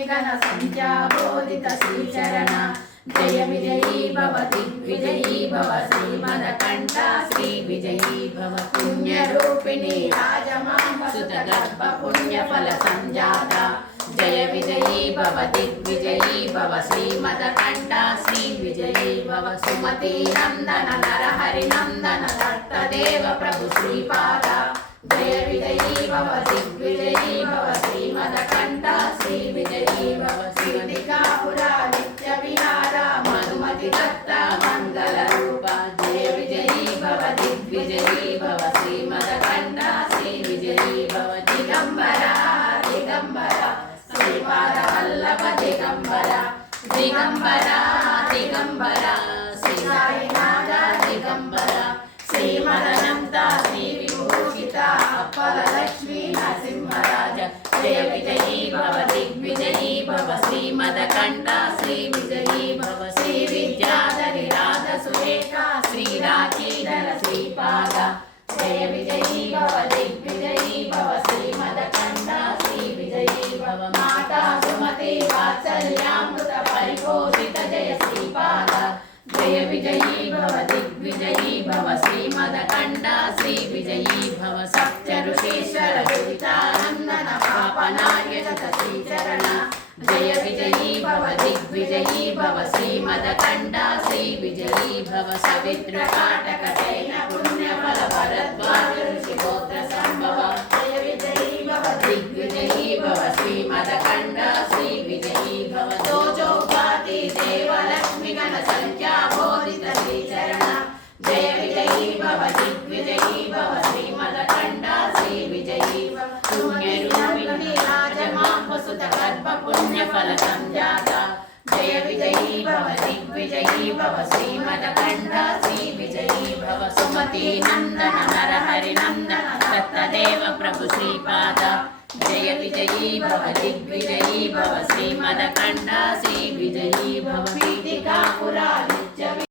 लक्ष्मी गण संख्या बोधित श्रीचरण जय विजयी भव दिग्विजयी भव श्रीमदकण्ठ श्री विजयी भव पुण्यरूपिणी राजमांबसुत गर्भ पुण्यफल संजाता जय विजयी भव दिग्विजयी भव श्रीमदकण्ठ श्री विजयी भव सुमति नंदन नरहरि नंदन दत्तदेव प्रभु श्रीपाद जय विजयी भव दिग्विजयी भव श्रीमदकण्ठ श्री विजयी भव सिद्धिकापुरा नित्य विहारा मधुमति दत्त मंगल रूप जय विजयी भव दिग्विजयी भव श्रीमदकण्ठ श्री विजयी भव दिगंबरा दिगंबरा श्रीपाद वल्लभ दिगंबरा दिगंबरा दिगंबरा श्री साईनाथ दिगंबरा श्रीमदनंत श्री विभूषित अप्पल लक्ष्मी नरसिंहराज जय विजयी भव दिग्विजयी भव श्रीमदकण्ठ श्री विजयी भव श्री विद्याधरी राध सुरेखा श्री राखीधर श्रीपाद जय विजयी भव दिग्विजयी भव श्रीमदकण्ठ श्री विजयी भव माता सुमति वात्सल्यामृत परिपोषित जय श्रीपाद जय विजयी भव दिग्विजयी भव श्रीमदकण्ठ श्री विजयी भव सत्य ऋषीश्वर दुरितानंदन पापनार्य श्रीचरण जय विजयी भव दिग्विजयी भव श्रीमदकण्ठ श्री विजयी भव सवित्र काटक जैन पुण्यफल भरद्वाज ऋषि गोत्र संभव जय विजयी भव दिग्विजयी भव श्रीमदकण्ठ श्री विजयी भव जोजोपाति देव लक्ष्मी गण संख्या बोधित श्रीचरण जय विजयी भव दिग्विजयी भव श्रीमदकण्ठ श्री विजयी भव पुण्यरूपिणी राजमांबसुत गर्भ पुण्यफल संजाता जय विजयी भव दिग्विजयी भव श्रीमदकण्ठ श्री विजयी भव सुमति नंदन नरहरि नंदन दत्तदेव प्रभु श्रीपाद जय विजयी भव दिग्विजयी भव श्रीमदकण्ठ श्री विजयी भव पीठिकापुरा